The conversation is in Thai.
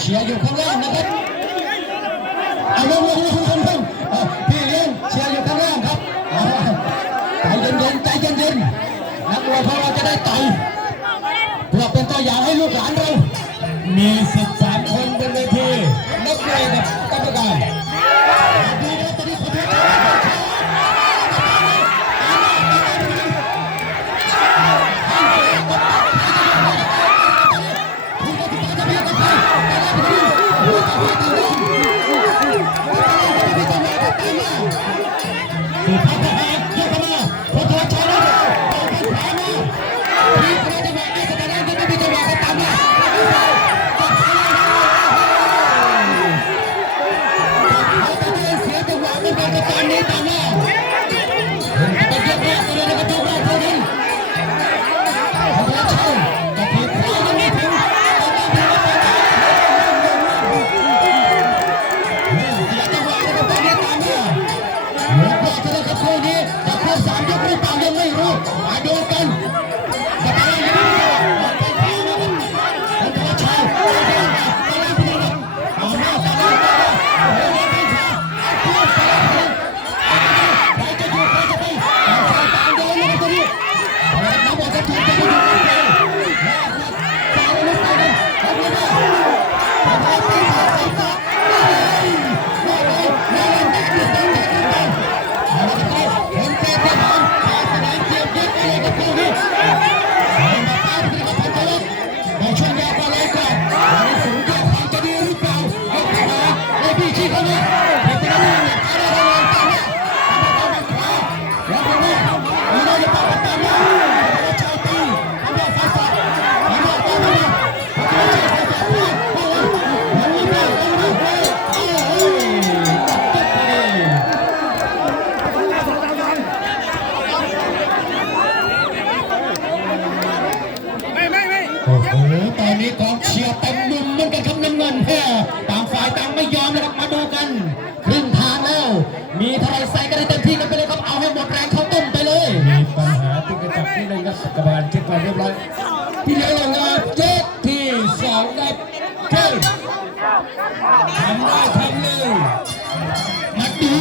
เชียร์อยู่ข้างล่างนะครับเอาลงพี่เลี้ยงเชียร์อยู่ข้างล่างครับใจเย็นใจเย็นนักมวยของเราจะได้ต่อยเพื่อเป็นตัวอย่างให้ลูกหลานเรามี13 คนบนเวทีนักมวยกับกรรมการโอ้โหตอนนี้กองเชียร์เต็มมุมเหมือนกันครับน้ำเงินต่างฝ่ายต่างไม่ยอมนะครับมาดูกันครึ่งทางแล้วมีเท่าไรใส่กันได้เต็มที่กันไปเลยครับเอาให้หมดแรงเข้าต้มไปเลยมีปัญหาที่กระจับที่หนึ่งครับกรรมการเช็คความเรียบร้อยพี่เลี้ยงลงมาเจ็ดที่2ครับเท่ทำได้ทำเลยมาดู